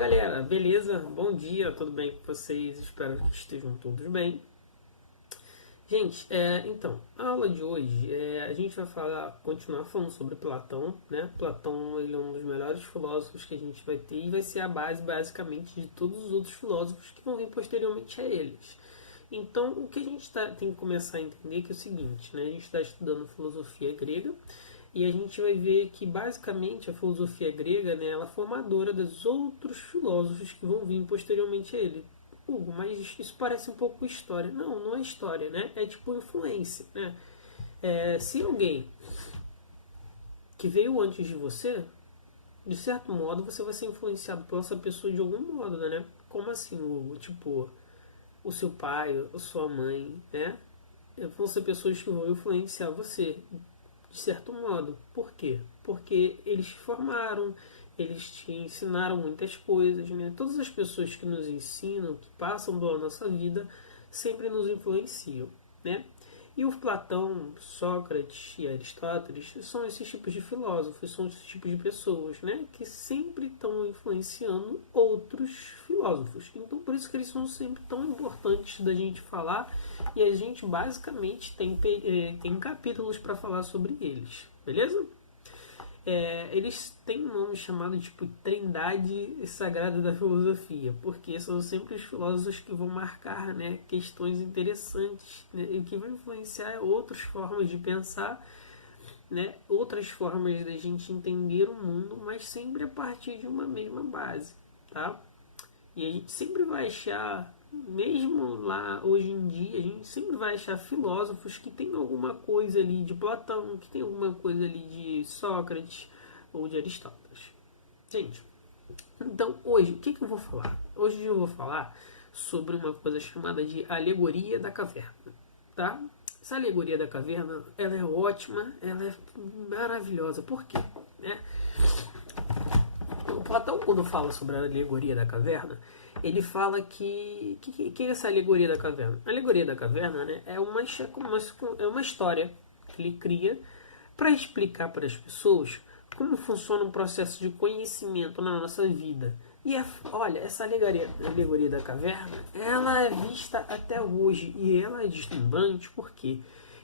Galera, beleza? Bom dia, tudo bem com vocês? Espero que estejam todos bem. Gente, então, a aula de hoje, a gente vai continuar falando sobre Platão, né? Platão, ele é um dos melhores filósofos que a gente vai ter e vai ser a base, basicamente, de todos os outros filósofos que vão vir posteriormente a eles. Então, o que a gente tem que começar a entender é que é o seguinte, né? A gente está estudando filosofia grega e a gente vai ver que, basicamente, a filosofia grega, né, ela é formadora dos outros filósofos que vão vir posteriormente a ele. Hugo, mas isso parece um pouco história. Não, não é história, né? É tipo influência, né? Se alguém que veio antes de você, de certo modo, você vai ser influenciado por essa pessoa de algum modo, né? Como assim, Hugo? Tipo, o seu pai, a sua mãe, né? Vão ser pessoas que vão influenciar você de certo modo. Por quê? Porque eles te formaram, eles te ensinaram muitas coisas, né? Todas as pessoas que nos ensinam, que passam pela nossa vida, sempre nos influenciam, né? E o Platão, Sócrates e Aristóteles são esses tipos de filósofos, são esses tipos de pessoas, né? Que sempre estão influenciando outros filósofos. Então, por isso que eles são sempre tão importantes da gente falar e a gente basicamente tem capítulos para falar sobre eles, beleza? Eles têm um nome chamado tipo Trindade Sagrada da Filosofia, porque são sempre os filósofos que vão marcar, né, questões interessantes, né, e que vão influenciar outras formas de pensar, né, outras formas da gente entender o mundo, mas sempre a partir de uma mesma base, tá? E a gente sempre vai achar, mesmo lá hoje em dia, a gente sempre vai achar filósofos que tem alguma coisa ali de Platão, que tem alguma coisa ali de Sócrates ou de Aristóteles. Gente, então hoje, o que eu vou falar? Hoje eu vou falar sobre uma coisa chamada de alegoria da caverna, tá? Essa alegoria da caverna, ela é ótima, ela é maravilhosa. Por quê? Né? O Platão, quando fala sobre a alegoria da caverna, ele fala que é essa alegoria da caverna? A alegoria da caverna, né, é uma história que ele cria para explicar para as pessoas como funciona um processo de conhecimento na nossa vida. E olha, essa alegoria da caverna, ela é vista até hoje e ela é deslumbrante porque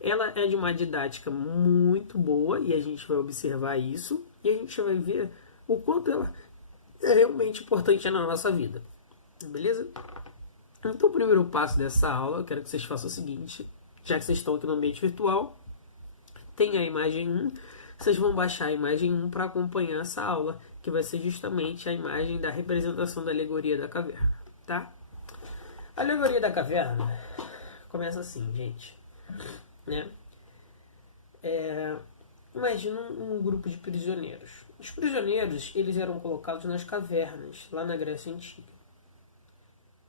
ela é de uma didática muito boa e a gente vai observar isso e a gente vai ver o quanto ela é realmente importante na nossa vida. Beleza? Então, o primeiro passo dessa aula, eu quero que vocês façam o seguinte: já que vocês estão aqui no ambiente virtual, tem a imagem 1, vocês vão baixar a imagem 1 para acompanhar essa aula, que vai ser justamente a imagem da representação da alegoria da caverna, tá? A alegoria da caverna começa assim, gente, né? Imagina um grupo de prisioneiros. Os prisioneiros, eles eram colocados nas cavernas, lá na Grécia Antiga.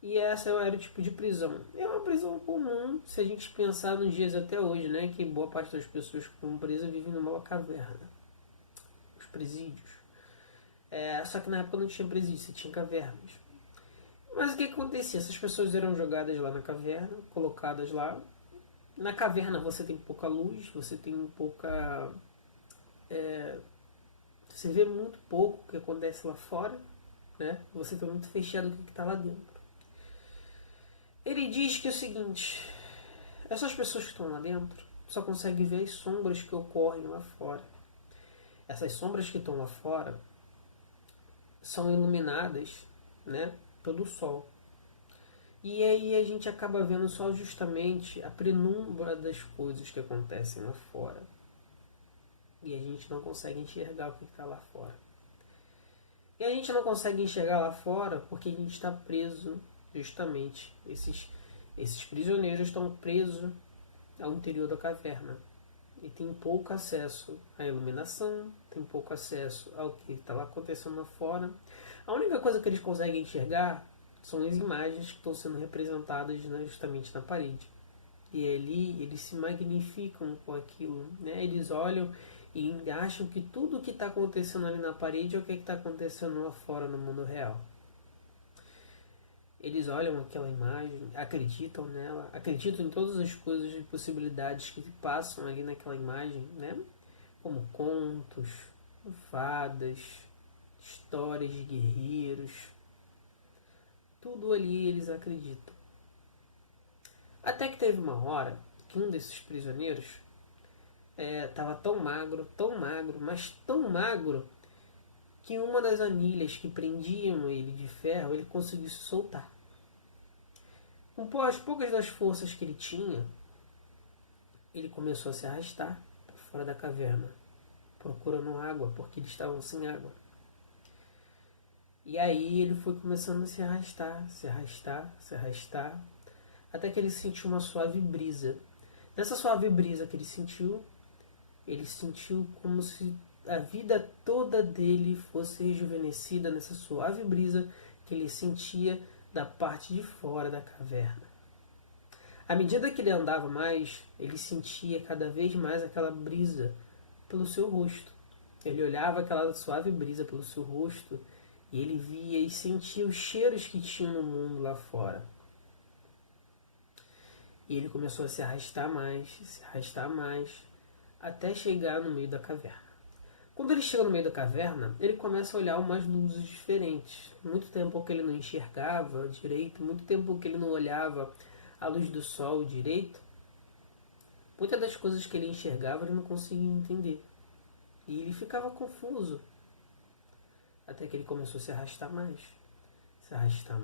E essa era o tipo de prisão. É uma prisão comum, se a gente pensar nos dias até hoje, né? Que boa parte das pessoas que estão presas vivem numa caverna. Os presídios. Só que na época não tinha presídio, você tinha cavernas. Mas o que acontecia? Essas pessoas eram jogadas lá na caverna, colocadas lá. Na caverna você tem pouca luz, você tem pouca... você vê muito pouco o que acontece lá fora, né? Você fica muito fechado com o que está lá dentro. Ele diz que é o seguinte: essas pessoas que estão lá dentro só conseguem ver as sombras que ocorrem lá fora. Essas sombras que estão lá fora são iluminadas, né, pelo sol. E aí a gente acaba vendo só justamente a penumbra das coisas que acontecem lá fora. E a gente não consegue enxergar o que está lá fora. E a gente não consegue enxergar lá fora porque a gente está preso, justamente. Esses prisioneiros estão presos ao interior da caverna. E tem pouco acesso à iluminação, tem pouco acesso ao que está lá acontecendo lá fora. A única coisa que eles conseguem enxergar são as imagens que estão sendo representadas, né, justamente na parede. E ali eles se magnificam com aquilo, né? Eles olham e acham que tudo o que está acontecendo ali na parede é o que está acontecendo lá fora no mundo real. Eles olham aquela imagem, acreditam nela, acreditam em todas as coisas e possibilidades que passam ali naquela imagem, né? Como contos, fadas, histórias de guerreiros, tudo ali eles acreditam. Até que teve uma hora que um desses prisioneiros estava tão magro, mas tão magro, que uma das anilhas que prendiam ele de ferro, ele conseguiu se soltar. Com as poucas das forças que ele tinha, ele começou a se arrastar para fora da caverna, procurando água, porque eles estavam sem água. E aí ele foi começando a se arrastar, se arrastar, se arrastar, até que ele sentiu uma suave brisa. Nessa suave brisa que ele sentiu como se a vida toda dele fosse rejuvenescida nessa suave brisa que ele sentia da parte de fora da caverna. À medida que ele andava mais, ele sentia cada vez mais aquela brisa pelo seu rosto. Ele olhava aquela suave brisa pelo seu rosto e ele via e sentia os cheiros que tinham no mundo lá fora. E ele começou a se arrastar mais, até chegar no meio da caverna. Quando ele chega no meio da caverna, ele começa a olhar umas luzes diferentes. Muito tempo que ele não enxergava direito, muito tempo que ele não olhava a luz do sol direito. Muitas das coisas que ele enxergava ele não conseguia entender. E ele ficava confuso. Até que ele começou a se arrastar mais. Se arrastar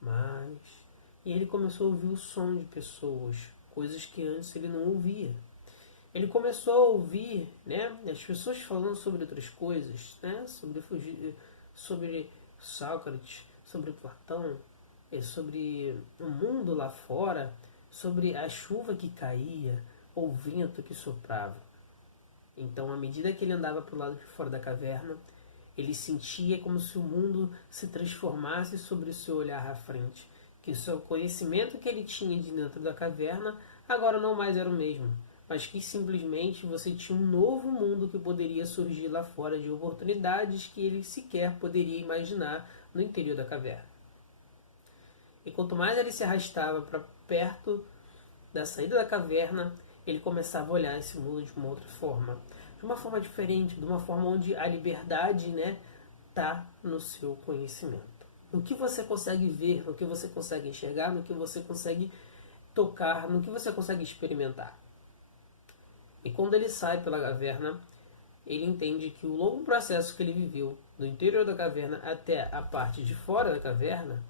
mais. E ele começou a ouvir o som de pessoas, coisas que antes ele não ouvia. Ele começou a ouvir, as pessoas falando sobre outras coisas, sobre Sócrates, sobre Platão, sobre o mundo lá fora, sobre a chuva que caía, ou o vento que soprava. Então, à medida que ele andava para o lado de fora da caverna, ele sentia como se o mundo se transformasse sobre o seu olhar à frente, que o seu conhecimento que ele tinha de dentro da caverna agora não mais era o mesmo, mas que simplesmente você tinha um novo mundo que poderia surgir lá fora, de oportunidades que ele sequer poderia imaginar no interior da caverna. E quanto mais ele se arrastava para perto da saída da caverna, ele começava a olhar esse mundo de uma outra forma. De uma forma diferente, de uma forma onde a liberdade está no seu conhecimento. No que você consegue ver, no que você consegue enxergar, no que você consegue tocar, no que você consegue experimentar. E quando ele sai pela caverna, ele entende que o longo processo que ele viveu do interior da caverna até a parte de fora da caverna,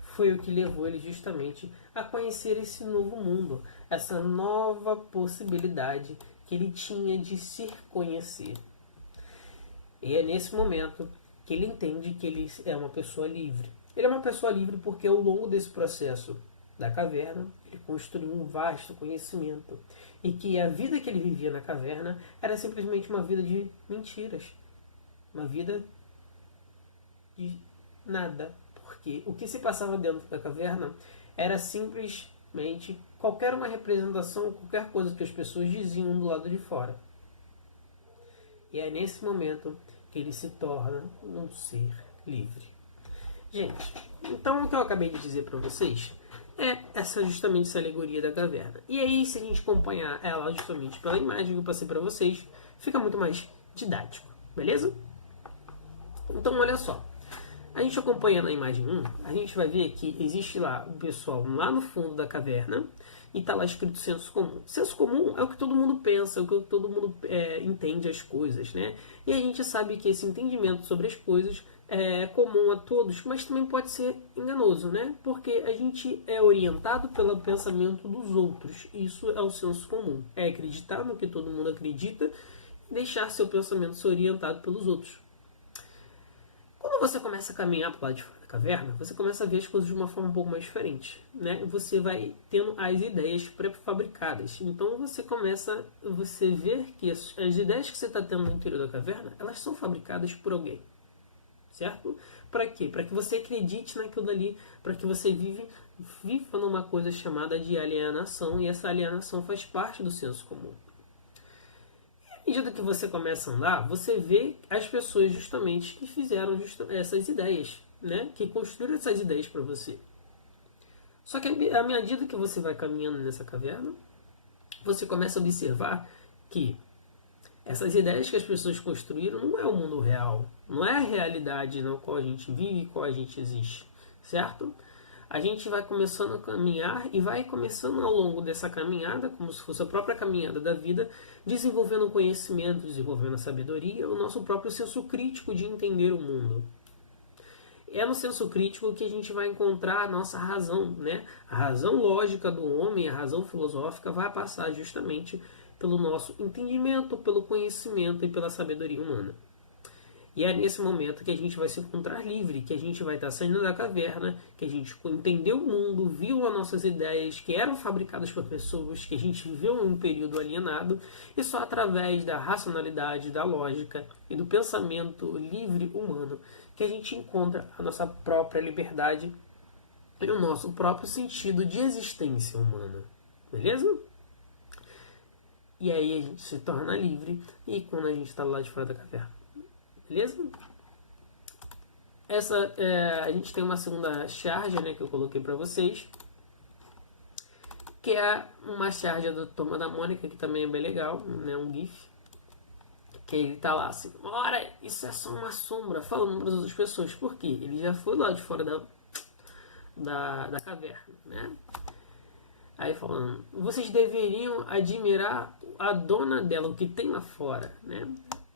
foi o que levou ele justamente a conhecer esse novo mundo, essa nova possibilidade que ele tinha de se conhecer. E é nesse momento que ele entende que ele é uma pessoa livre. Ele é uma pessoa livre porque ao longo desse processo da caverna, ele construiu um vasto conhecimento. E que a vida que ele vivia na caverna era simplesmente uma vida de mentiras. Uma vida de nada. Porque o que se passava dentro da caverna era simplesmente qualquer uma representação, qualquer coisa que as pessoas diziam do lado de fora. E é nesse momento que ele se torna um ser livre. Gente, então o que eu acabei de dizer para vocês é justamente essa alegoria da caverna. E aí, se a gente acompanhar ela justamente pela imagem que eu passei para vocês, fica muito mais didático, beleza? Então, olha só. A gente acompanhando a imagem 1, a gente vai ver que existe lá o pessoal lá no fundo da caverna e está lá escrito senso comum. Senso comum é o que todo mundo pensa, é o que todo mundo entende as coisas, E a gente sabe que esse entendimento sobre as coisas é comum a todos, mas também pode ser enganoso, Porque a gente é orientado pelo pensamento dos outros. Isso é o senso comum. É acreditar no que todo mundo acredita e deixar seu pensamento ser orientado pelos outros. Quando você começa a caminhar para o lado de fora da caverna, você começa a ver as coisas de uma forma um pouco mais diferente, Você vai tendo as ideias pré-fabricadas. Então você ver que as ideias que você está tendo no interior da caverna, elas são fabricadas por alguém. Certo? Para quê? Para que você acredite naquilo dali, para que você viva numa coisa chamada de alienação, e essa alienação faz parte do senso comum. E à medida que você começa a andar, você vê as pessoas justamente que fizeram essas ideias, que construíram essas ideias para você. Só que à medida que você vai caminhando nessa caverna, você começa a observar que essas ideias que as pessoas construíram não é o mundo real. Não é a realidade na qual a gente vive e qual a gente existe. certo? A gente vai começando a caminhar e vai começando ao longo dessa caminhada, como se fosse a própria caminhada da vida, desenvolvendo conhecimento, desenvolvendo a sabedoria, o nosso próprio senso crítico de entender o mundo. É no senso crítico que a gente vai encontrar a nossa razão, né? A razão lógica do homem, a razão filosófica, vai passar justamente pelo nosso entendimento, pelo conhecimento e pela sabedoria humana. E é nesse momento que a gente vai se encontrar livre, que a gente vai estar saindo da caverna, que a gente entendeu o mundo, viu as nossas ideias que eram fabricadas por pessoas, que a gente viveu em um período alienado, e só através da racionalidade, da lógica e do pensamento livre humano que a gente encontra a nossa própria liberdade e o nosso próprio sentido de existência humana. Beleza? E aí a gente se torna livre e quando a gente está lá de fora da caverna. Beleza? A gente tem uma segunda charge, né, que eu coloquei para vocês, que é uma charge do Turma da Mônica, que também é bem legal, né, um GIF, que ele tá lá assim, ora, isso é só uma sombra, falando para as outras pessoas. Por quê? Ele já foi lá de fora da caverna, né? Aí falando, vocês deveriam admirar a dona dela, o que tem lá fora, né?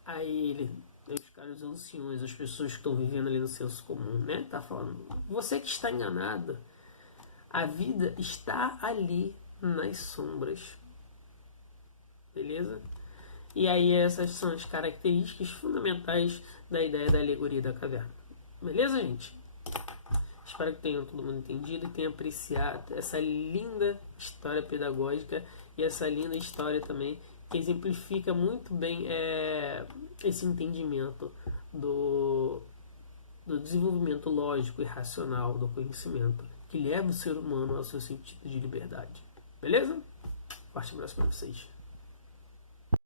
Aí ele, os caras anciões, as pessoas que estão vivendo ali no senso comum, né? Tá falando, você que está enganado, a vida está ali nas sombras. Beleza? E aí essas são as características fundamentais da ideia da alegoria da caverna. Beleza, gente? Espero que tenham todo mundo entendido e tenham apreciado essa linda história pedagógica e essa linda história também que exemplifica muito bem esse entendimento do desenvolvimento lógico e racional do conhecimento que leva o ser humano ao seu sentido de liberdade. Beleza? Forte abraço para vocês.